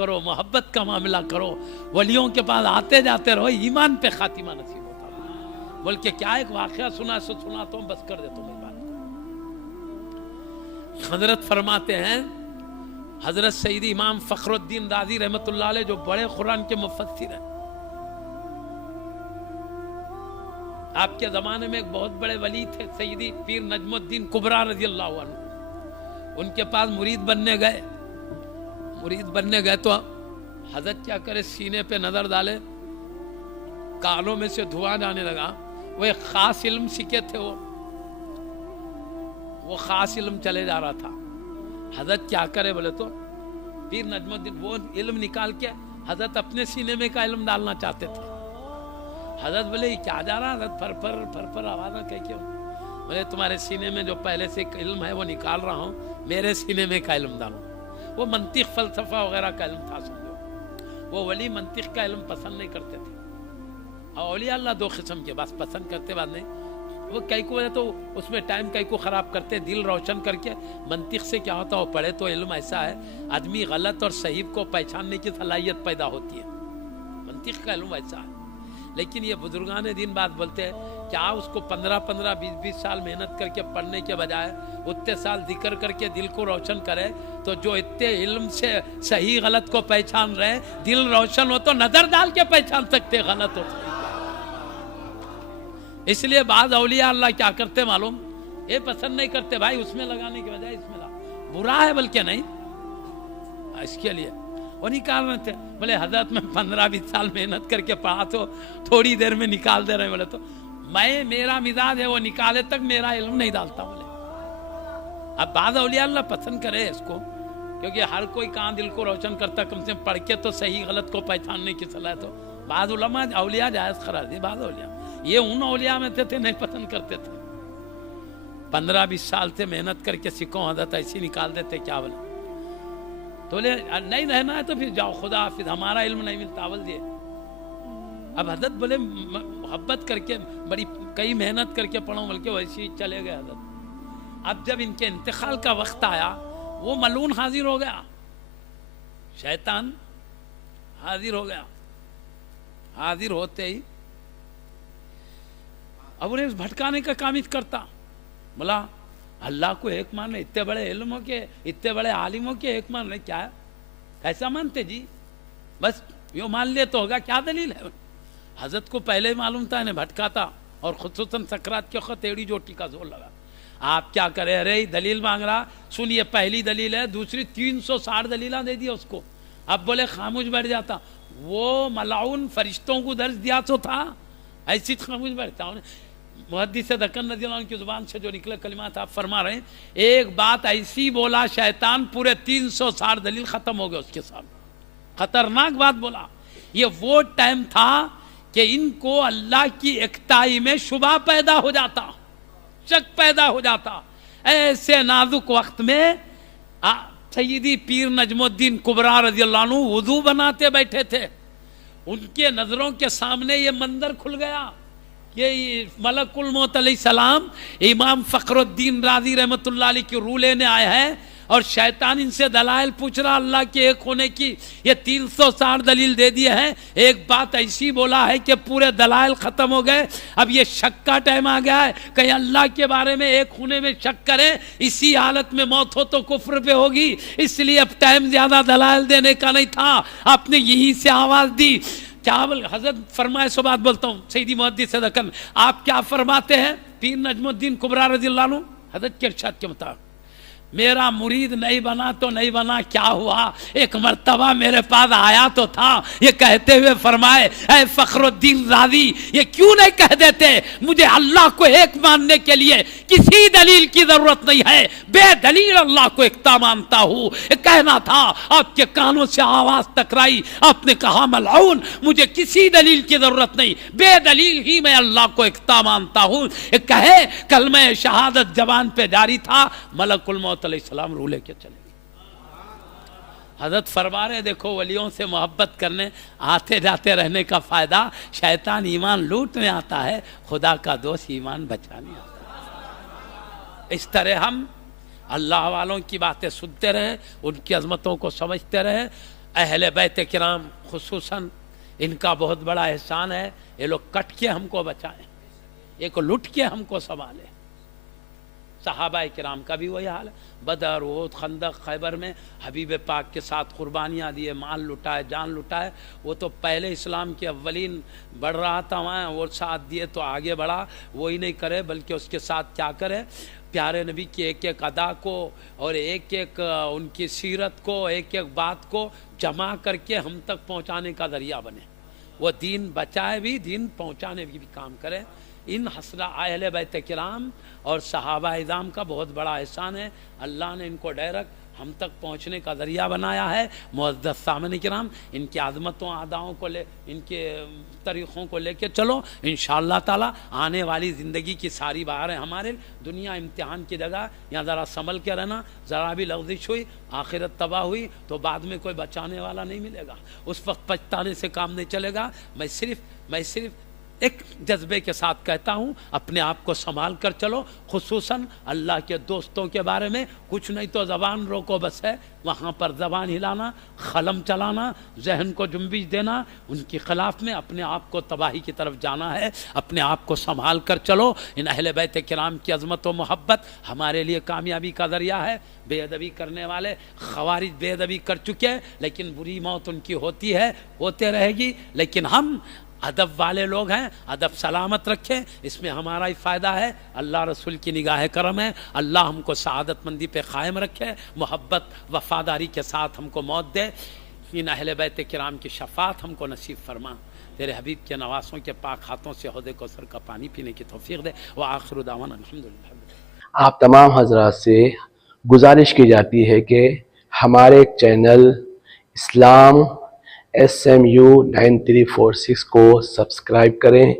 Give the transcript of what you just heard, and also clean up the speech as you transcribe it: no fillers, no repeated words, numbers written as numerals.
کرو, محبت کا معاملہ کرو, ولیوں کے پاس آتے جاتے رہو, ایمان پہ خاتمہ نصیب ہوتا ہے. بول کے کیا ایک واقعہ سناتا ہوں, بس کر دیتا ہوں میری بات. حضرت فرماتے ہیں, حضرت سیدی امام فخر الدین رازی رحمت اللہ علیہ جو بڑے قرآن کے مفسر ہیں, آپ کے زمانے میں ایک بہت بڑے ولی تھے سیدی پیر نجم الدین کبرا رضی اللہ عنہ. ان کے پاس مرید بننے گئے تو حضرت کیا کرے, سینے پہ نظر ڈالے, کانوں میں سے دھواں جانے لگا. وہ ایک خاص علم سیکھے تھے, وہ خاص علم چلے جا رہا تھا. حضرت کیا کرے بولے تو پیر نجم الدین وہ علم نکال کے حضرت اپنے سینے میں کا علم ڈالنا چاہتے تھے. حضرت بولے یہ کیا جا رہا؟ حضرت پھر پر آواز نہ کہہ کیوں؟ بولے تمہارے سینے میں جو پہلے سے علم ہے وہ نکال رہا ہوں, میرے سینے میں کا علم ڈالوں. وہ منطق فلسفہ وغیرہ کا علم تھا سمجھو. وہ ولی منطق کا علم پسند نہیں کرتے تھے. اولیاء اللہ دو قسم کے بس پسند کرتے بعد نہیں. وہ کئی کو تو اس میں ٹائم کئی کو خراب کرتے, دل روشن کر کے. منطق سے کیا ہوتا ہے, وہ پڑھے تو علم ایسا ہے آدمی غلط اور صحیح کو پہچاننے کی صلاحیت پیدا ہوتی ہے. منطق کا علم ایسا ہے. لیکن یہ بزرگان دین بات بولتے ہیں کیا اس کو 15 20 سال محنت کر کے پڑھنے کے بجائے اتنے سال ذکر کر کے دل کو روشن کرے, تو جو اتنے علم سے صحیح غلط کو پہچان رہے, دل روشن ہو تو نظر ڈال کے پہچان سکتے غلط ہو صحیح. اس لیے بعض اولیاء اللہ کیا کرتے معلوم, یہ پسند نہیں کرتے بھائی اس میں لگانے کی بجائے اس میں لگا, برا ہے بلکہ نہیں, اس کے لیے وہ نکال رہے تھے. بولے حضرت میں 15-20 سال محنت کر کے پڑھا تو تھوڑی دیر میں نکال دے رہے ہیں. بولے تو میں میرا مزاج ہے وہ نکالے تک میرا علم نہیں ڈالتا. بولے اب بعض اولیاء اللہ پسند کرے اس کو, کیونکہ ہر کوئی کہاں دل کو روشن کرتا, کم سے کم پڑھ کے تو صحیح غلط کو پہچاننے کی صلاحیت ہو. بعض علماء اولیاء جائز قرار دی, بعض اولیاء یہ ان اولیاء میں تھے نہیں پسند کرتے تھے. 15-20 سال سے محنت کر کے سکھوں حضرت ایسی نکال دیتے. کیا بولے تو بولے نہیں رہنا ہے تو پھر جاؤ خدا حافظ, ہمارا علم نہیں ملتا. بول دیے اب حضرت بولے محبت کر کے بڑی کئی محنت کر کے پڑھوں, بلکہ ویسے ہی چلے گئے حضرت. اب جب ان کے انتقال کا وقت آیا, وہ ملعون حاضر ہو گیا, شیطان حاضر ہو گیا. حاضر ہوتے ہی اب انہیں بھٹکانے کا کام کرتا. بولا اللہ کو ایک مان لے, اتنے بڑے علموں کے اتنے بڑے عالموں کے ایک مان لے, کیا ہے کیسا مانتے جی, بس یوں مان لے تو ہوگا, کیا دلیل ہے؟ حضرت کو پہلے معلوم تھا انہیں بھٹکاتا, اور خصوصاً سکرات کے وقت ایڑی چوٹی کا زور لگا. آپ کیا کرے, ارے دلیل مانگ رہا, سنیے پہلی دلیل ہے, دوسری 360 دلیلیں دے دیا اس کو. اب بولے خاموش بیٹھ جاتا. وہ ملعون فرشتوں کو درس دیا تو تھا, ایسی خاموش بیٹھتا ہوں. محدث دکن رضی اللہ عنہ کی زبان سے جو نکلے کلمات آپ فرما رہے ہیں, ایک بات ایسی بولا شیطان, پورے 360 دلیل ختم ہو گئے اس کے سامنے. خطرناک بات بولا. یہ وہ ٹائم تھا کہ ان کو اللہ کی اکتائی میں شبہ پیدا ہو جاتا, شک پیدا ہو جاتا. ایسے نازک وقت میں سیدی پیر نجم الدین کبرا رضی اللہ عنہ وضو بناتے بیٹھے تھے. ان کے نظروں کے سامنے یہ منظر کھل گیا کہ ملک الموت علیہ السلام امام فخر الدین رازی رحمت اللہ علیہ کی روح لینے آئے ہیں, اور شیطان ان سے دلائل پوچھ رہا اللہ کے ایک ہونے کی. یہ 360 دلیل دے دیے ہیں, ایک بات ایسی بولا ہے کہ پورے دلائل ختم ہو گئے. اب یہ شک کا ٹائم آ گیا ہے, کہیں اللہ کے بارے میں ایک ہونے میں شک کریں, اسی حالت میں موت ہو تو کفر پہ ہوگی. اس لیے اب ٹائم زیادہ دلائل دینے کا نہیں تھا, آپ نے یہیں سے آواز دی. کیا حضرت فرمائے سو بات بولتا ہوں, سیدی محدث دکن آپ کیا فرماتے ہیں؟ پیر نجم الدین کبرا رضی اللہ عنہ حضرت کے ارشاد کے مطابق, میرا مرید نہیں بنا تو نہیں بنا, کیا ہوا, ایک مرتبہ میرے پاس آیا تو تھا. یہ کہتے ہوئے فرمائے اے فخر الدین رازی, یہ کیوں نہیں کہہ دیتے مجھے اللہ کو ایک ماننے کے لیے کسی دلیل کی ضرورت نہیں ہے, بے دلیل اللہ کو ایکتا مانتا ہوں. یہ کہنا تھا, آپ کے کانوں سے آواز ٹکرائی, آپ نے کہا ملعون مجھے کسی دلیل کی ضرورت نہیں, بے دلیل ہی میں اللہ کو ایکتا مانتا ہوں. یہ کہے کلمہ شہادت زبان پہ جاری تھا, ملک الموت علیہ السلام روح لے کے چلے گئے. حضرت فرما رہے دیکھو ولیوں سے محبت کرنے آتے جاتے رہنے کا فائدہ, شیطان ایمان لوٹنے آتا ہے, خدا کا دوست ایمان بچانے آتا ہے. اس طرح ہم اللہ والوں کی باتیں سنتے رہے, ان کی عظمتوں کو سمجھتے رہے, اہل بیت کرام خصوصاً ان کا بہت بڑا احسان ہے، یہ لوگ کٹ کے ہم کو بچائیں، ایک لٹ کے ہم کو سنبھالے۔ صحابہ کرام کا بھی وہی حال ہے، بدر، احد، خندق، خیبر میں حبیب پاک کے ساتھ قربانیاں دیے، مال لٹائے، جان لٹائے۔ وہ تو پہلے اسلام کے اولین بڑھ رہا تھا وہاں، وہ ساتھ دیے تو آگے بڑھا، وہی نہیں کرے بلکہ اس کے ساتھ کیا کرے، پیارے نبی کی ایک ایک ادا کو اور ایک ایک ان کی سیرت کو، ایک ایک بات کو جمع کر کے ہم تک پہنچانے کا ذریعہ بنے، وہ دین بچائے بھی، دین پہنچانے بھی کام کرے۔ ان حسرہ اہل بیت کرام اور صحابہ اعظام کا بہت بڑا احسان ہے، اللہ نے ان کو ڈائریکٹ ہم تک پہنچنے کا ذریعہ بنایا ہے۔ معزز سامعین کرام، ان کی عظمتوں اداؤں کو لے، ان کے طریقوں کو لے کے چلو، انشاءاللہ تعالی آنے والی زندگی کی ساری بہاریں ہمارے، دنیا امتحان کی جگہ، یہاں ذرا سنبھل کے رہنا، ذرا بھی لغزش ہوئی، آخرت تباہ ہوئی تو بعد میں کوئی بچانے والا نہیں ملے گا، اس وقت پچھتانے سے کام نہیں چلے گا۔ میں صرف ایک جذبے کے ساتھ کہتا ہوں، اپنے آپ کو سنبھال کر چلو، خصوصاً اللہ کے دوستوں کے بارے میں کچھ نہیں تو زبان روکو بس ہے، وہاں پر زبان ہلانا، قلم چلانا، ذہن کو جنبش دینا، ان کے خلاف میں اپنے آپ کو تباہی کی طرف جانا ہے۔ اپنے آپ کو سنبھال کر چلو، ان اہل بیت کرام کی عظمت و محبت ہمارے لیے کامیابی کا ذریعہ ہے۔ بے ادبی کرنے والے خوارج بے ادبی کر چکے، لیکن بری موت ان کی ہوتی ہے، ہوتے رہے گی، لیکن ہم ادب والے لوگ ہیں، ادب سلامت رکھیں، اس میں ہمارا ہی فائدہ ہے، اللہ رسول کی نگاہ کرم ہے، اللہ ہم کو سعادت مندی پہ قائم رکھے، محبت وفاداری کے ساتھ ہم کو موت دے، ان اہل بیت کرام کی شفاعت ہم کو نصیب فرما، تیرے حبیب کے نواسوں کے پاک ہاتھوں سے حوض کوثر کا پانی پینے کی توفیق دے، وآخر دعوانا الحمدللہ۔ آپ تمام حضرات سے گزارش کی جاتی ہے کہ ہمارے چینل اسلام SMU 9346 کو سبسکرائب کریں